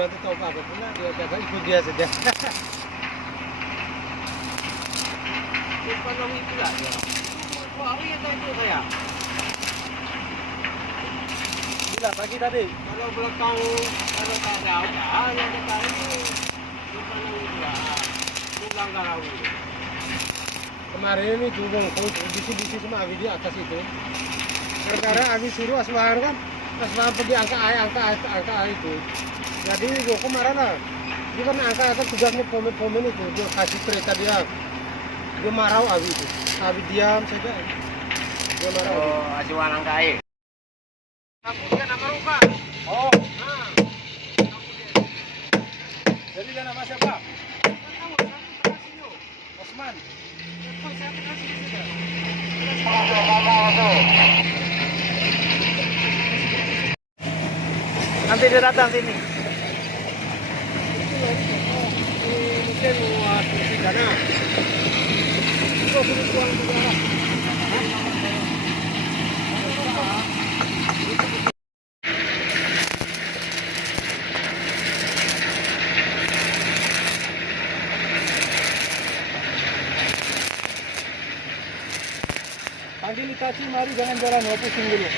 nanti tahu apa pula dia jaga ikut dia saja. Tolong itu lah ya. Hari itu saya. Bila pagi tadi. Kalau belakang kalau tak ada yang kita ini lupa lagi lah. Bukan kalau Kemarin ini dubung bisi-bisi sama Abi di atas itu. Karena Abi suruh Asmar kan, Asmar pergi angka air itu. Jadi gua kemarin lah, dia kan angka tugasnya pomen itu, dia kasih kereta dia. Dia marah Abi itu, Abi diam saja. Dia marah. oh, acuan angka air. Aku dia nama Ruka. Oh, Nah. jadi dia nama siapa? Tahu kan Osman. saya kasih juga. Nanti dia datang sini. Mungkin buat isi dana. Itu sudah tuang juga. Panggil Itachi, mari jangan jalan, pusing dulu.